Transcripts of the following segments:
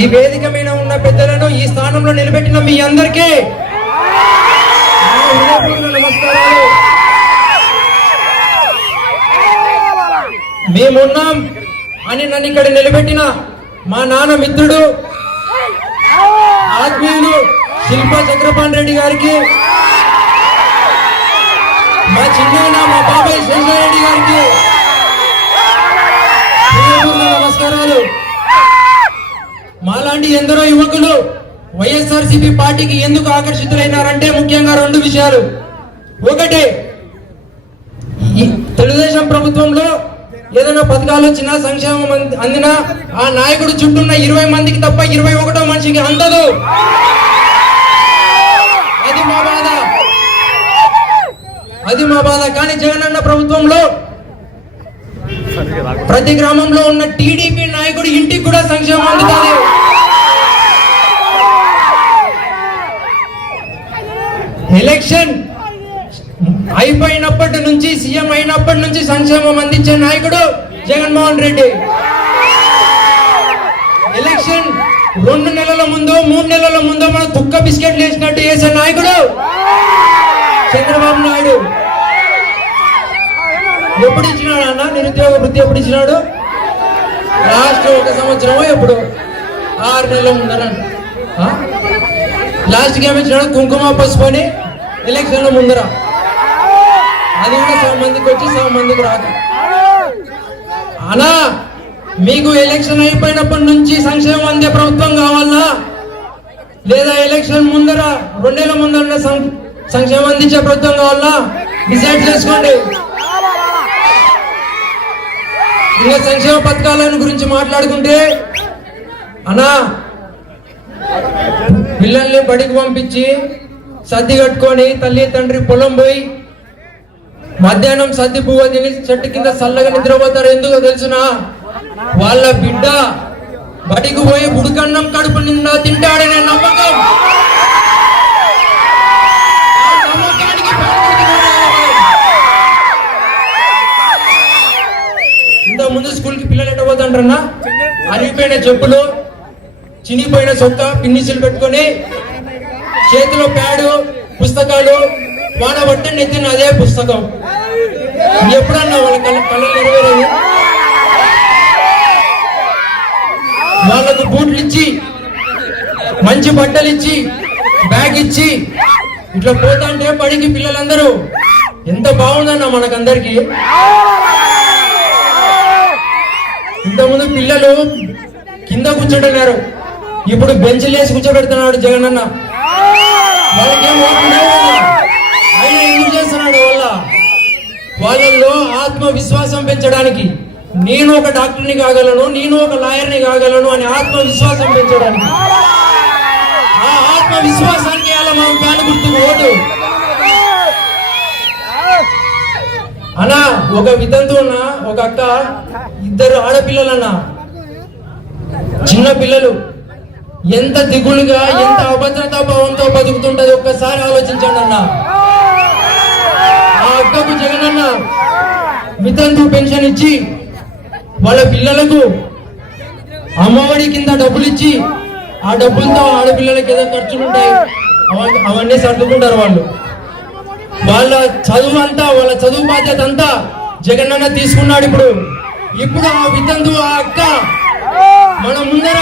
ఈ వేదిక మీద ఉన్న పెద్దలను ఈ స్థానంలో నిలబెట్టిన మీ అందరికీ నమస్కారాలు. మేమున్నాం అని నన్ను ఇక్కడ నిలబెట్టిన మా నాన్న మిత్రుడు ఆత్మీయులు శిల్పా చక్రపాణి రెడ్డి గారికి, మా చిన్న మా బాబాయ్ శేషారెడ్డి గారికి నమస్కారాలు. మాలాంటి ఎందరో యువకులు వైఎస్ఆర్సీపీ పార్టీకి ఎందుకు ఆకర్షితులైనారంటే ముఖ్యంగా రెండు విషయాలు. ఒకటి, తెలుగుదేశం ప్రభుత్వంలో ఏదైనా పథకాలు చిన్న సంక్షేమం అందినా ఆ నాయకుడు చుట్టూన్న 20 మందికి తప్ప 21వ మనిషికి అందదు. అది మా బాధ. కానీ జగనన్న ప్రభుత్వంలో ప్రతి గ్రామంలో ఉన్న టీడీపీ నాయకుడు ఇంటికి కూడా సంక్షేమం అందుతుంది. ఎలక్షన్ అయిపోయినప్పటి నుంచి, సీఎం అయినప్పటి నుంచి సంక్షేమం అందించే నాయకుడు జగన్మోహన్ రెడ్డి. ఎలక్షన్ 2 నెలల ముందు 3 నెలల ముందు మన తుక్క బిస్కెట్లు వేసినట్టు వేసే నాయకుడు చంద్రబాబు నాయుడు. ఎప్పుడు ఇచ్చినాడు అన్న నిరుద్యోగ వృత్తి? ఎప్పుడు ఇచ్చినాడు? లాస్ట్ 1 సంవత్సరమో ఎప్పుడు 6 నెలల ముందర లాస్ట్కి ఏమి ఇచ్చినాడు? కుంకుమ పసుపు అని ఎలక్షన్ల ముందర. అది కూడా 100 మందికి వచ్చి 100 మందికి రాదు. అనా మీకు ఎలక్షన్ అయిపోయినప్పటి నుంచి సంక్షేమం అందే ప్రభుత్వం కావాలా, లేదా ఎలక్షన్ ముందర 2 నెలల ముందర సంక్షేమం అందించే ప్రభుత్వం కావాలా? డిసైడ్ చేసుకోండి. ఇంకా సంక్షేమ పథకాలను గురించి మాట్లాడుకుంటే, అనా పిల్లల్ని బడికి పంపించి సర్ది కట్టుకొని తల్లి తండ్రి పొలం పోయి మధ్యాహ్నం సర్ది పువ్వు తిని చెట్టు కింద చల్లగా నిద్రపోతారు. ఎందుకో తెలుసునా? వాళ్ళ బిడ్డ బడికి పోయి బుడికన్నం కడుపు నిండా తింటాడనే నమ్మకం. ఇంత ముందు స్కూల్కి పిల్లలు ఎట్టబోతుంటారన్నా, అరిగిపోయిన చెప్పులు, చినిగిపోయిన చొక్క, పిన్నిసులు పెట్టుకొని చేతిలో ప్యాడు, పుస్తకాలు, వాన పట్టే నెత్తిన అదే పుస్తకం. ఎప్పుడన్నా వాళ్ళ కళలు నెరవేరేది? వాళ్ళకు బూట్లు ఇచ్చి, మంచి బట్టలు ఇచ్చి, బ్యాగ్ ఇచ్చి ఇట్లా పోతాంటే బడికి పిల్లలందరూ ఎంత బాగుందన్న మనకందరికి. ఇంతకుముందు పిల్లలు కింద కూర్చోటన్నారు, ఇప్పుడు బెంచ్లు వేసి కూర్చోబెడుతున్నాడు జగనన్న. వాళ్ళకేం ఆయన ఎందుకు చేస్తున్నాడు? వాళ్ళల్లో ఆత్మవిశ్వాసం పెంచడానికి. నేను ఒక డాక్టర్ని కాగలను, నేను ఒక లాయర్ని కాగలను అని ఆత్మవిశ్వాసం పెంచడానికి. ఆ ఆత్మవిశ్వాసానికి అలా మనం ఫ్యాన్ గుర్తుకు ఓటు. అన్నా ఒక వితంతు ఉన్న ఒక అక్క, 2 ఆడపిల్లలన్నా, చిన్న పిల్లలు, ఎంత దిగులుగా ఎంత అభద్రతా భావంతో బతుకుతుంటది ఒక్కసారి ఆలోచించండి అన్న. ఆ అక్కకు జగనన్న వితంతు పెన్షన్ ఇచ్చి వాళ్ళ పిల్లలకు అమ్మఒడి కింద డబ్బులు ఇచ్చి ఆ డబ్బులతో ఆడపిల్లలకి ఏదో ఖర్చులు ఉంటాయి అవన్నీ సర్దుకుంటారు వాళ్ళు. వాళ్ళ చదువు అంతా, వాళ్ళ చదువు బాధ్యత అంతా జగనన్న తీసుకున్నాడు. ఇప్పుడు ఆ వితంతు ఆ అక్క మన ముందర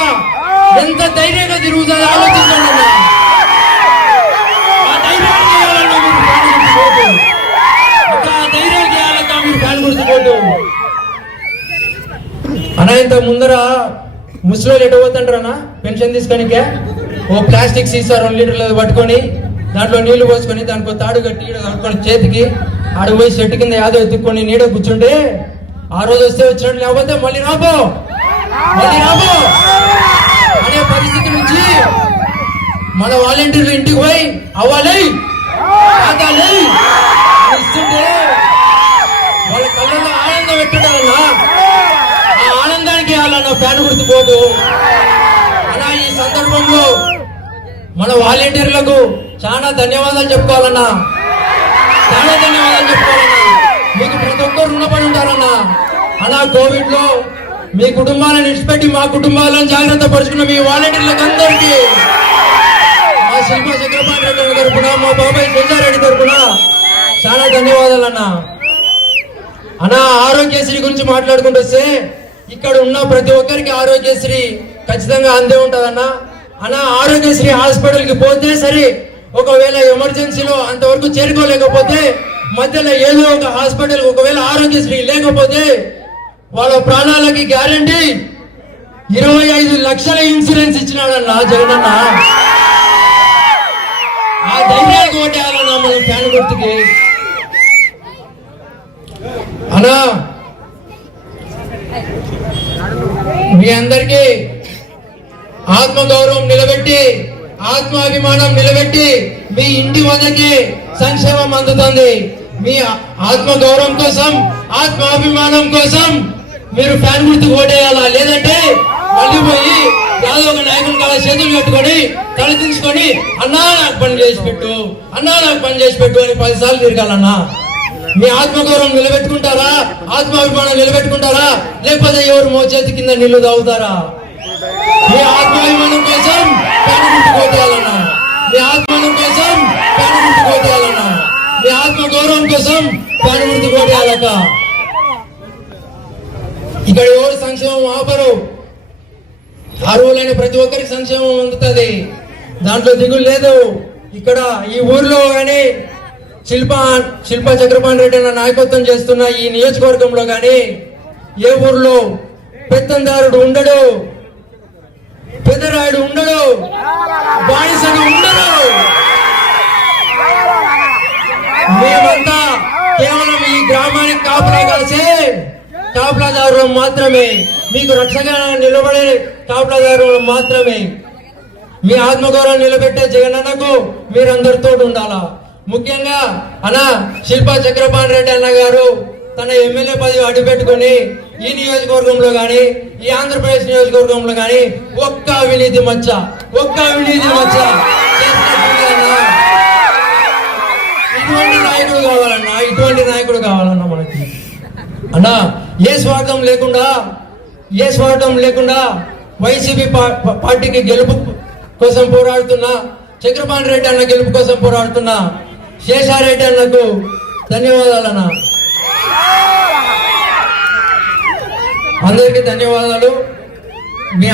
ఎంత ధైర్యంగా తిరుగుతుంది ఆలోచించండి అన్న. ఆ ధైర్యాన్ని చేయాలన్నా మీరు ఫ్యాన్ గుర్తుకోవద్దు. ఆ ధైర్యం చేయాలన్నా మీరు ఫ్యాన్ గుర్తుకోవద్దు అన్న. ఇంత ముందర ముసలి ఎడబోతుంటారన్నా పెన్షన్ తీసుకొనికే ఓ ప్లాస్టిక్ సీసా 2 లీటర్లు పట్టుకొని దాంట్లో నీళ్లు పోసుకొని దానికి తాడు కట్టి కట్టుకొని చేతికి ఆడు పోయి చెట్టు కింద యాదో ఎత్తుక్కొని నీడ కూర్చుంటే ఆ రోజు వస్తే వచ్చినట్టు, లేకపోతే మళ్ళీ రాబో అనే పరిస్థితి నుంచి మన వాలంటీర్లు ఇంటికి పోయి అవ్వాలి ఇస్తుంటే వాళ్ళ కళ్ళల్లో ఆనందం పెట్టుడాలన్నా. ఆ ఆనందానికి వాళ్ళన్న ఫ్యాన్ గుర్తుకోదు అలా. ఈ సందర్భంలో మన వాలంటీర్లకు చాలా ధన్యవాదాలు చెప్పుకోవాలన్నా, చాలా ధన్యవాదాలు చెప్పుకోవాలన్నా. మీకు ప్రతి ఒక్కరు రుణపడి ఉంటారన్నా. అలా కోవిడ్ లో మీ కుటుంబాలను విడిచిపెట్టి మా కుటుంబాలను జాగ్రత్త పరుచుకున్న మీ వాలంటీర్లకు అందరికీ మా శిల్పా చక్రపాణి రెడ్డి తరపున మా బాబాయ్ శేషారెడ్డి తరపున చాలా ధన్యవాదాలు అన్న. ఆరోగ్యశ్రీ గురించి మాట్లాడుకుంటూ వస్తే ఇక్కడ ఉన్న ప్రతి ఒక్కరికి ఆరోగ్యశ్రీ ఖచ్చితంగా అందే ఉంటదన్న. ఆరోగ్యశ్రీ హాస్పిటల్కి పోతే సరే, ఒకవేళ ఎమర్జెన్సీలో అంతవరకు చేరుకోలేకపోతే మధ్యలో ఏదో ఒక హాస్పిటల్ ఒకవేళ ఆరోగ్యశ్రీ లేకపోతే వాళ్ళ ప్రాణాలకి గ్యారంటీ 25 లక్షల ఇన్సూరెన్స్ ఇచ్చినాడన్న జగనన్న. ఆ ధైర్యానికి ఓటేయాలన్నా మనం ఫ్యాన్ గుర్తుకి అన్నా. మీ అందరికీ ఆత్మగౌరవం నిలబెట్టి, ఆత్మాభిమానం నిలబెట్టి మీ ఇంటి వద్దకి సంక్షేమం అందుతుంది. మీ ఆత్మగౌరవం కోసం, ఆత్మాభిమానం కోసం మీరు ఫ్యాన్ గుర్తుకు ఓటేయాలా. లేదంటే మళ్ళీ పోయి యాదో ఒక నాయకుని కాల చేతులు కట్టుకొని తలదించుకొని అన్నా నాకు పని చేసి పెట్టు, అన్నా నాకు పని చేసి పెట్టు అని 10 సార్లు తిరగాలన్నా. మీ ఆత్మగౌరవం నిలబెట్టుకుంటారా, ఆత్మాభిమానం నిలబెట్టుకుంటారా, లేకపోతే ఎవరు మోచేతి కింద నీళ్లు తాగుతారా? మీ ఆత్మాభిమానం కోసం ఫ్యాన్ గుర్తుకు ఓటేయాలన్నా. మీ ఆత్మానం కోసం ఫ్యాన్ గుర్తుకు ఓటేయాలన్నా. మీ ఆత్మగౌరవం కోసం ఫ్యాన్ గుర్తుకు ఓటేయాలక. ఇక్కడ ఎవరు సంక్షేమం ఆపరు. అర్హులైన ప్రతి ఒక్కరికి సంక్షేమం అందుతుంది, దాంట్లో దిగులు లేదు. ఇక్కడ ఈ ఊర్లో కానీ శిల్పా చక్రపాణి రెడ్డి అన్న నాయకత్వం చేస్తున్న ఈ నియోజకవర్గంలో కానీ ఏ ఊర్లో పెత్తందారుడు ఉండడు, పెదరాయుడు ఉండడు, బానిసడు ఉండడు. మేమంతా కేవలం ఈ గ్రామానికి కాపలా కాసే కాపలాదారులు మాత్రమే, మీకు రక్షగా నిలబడే కాపలాదారులు మాత్రమే. మీ ఆత్మగౌరవం నిలబెట్టే జగనన్నకు మీరందరితో ఉండాలా. ముఖ్యంగా శిల్పా చక్రపాణి రెడ్డి అన్న గారు తన ఎమ్మెల్యే పదవి అడ్డుపెట్టుకుని ఈ నియోజకవర్గంలో గాని, ఈ ఆంధ్రప్రదేశ్ నియోజకవర్గంలో గాని ఒక్క అవినీతి మచ్చ ఇటువంటి నాయకుడు కావాలన్నా మనకి. ఏ స్వార్థం లేకుండా వైసీపీ పార్టీకి గెలుపు కోసం పోరాడుతున్నా, చక్రపాణి రెడ్డి అన్న గెలుపు కోసం పోరాడుతున్నా శేషారెడ్డి అన్నకు ధన్యవాదాలన్నా. అందరికీ ధన్యవాదాలు. మీ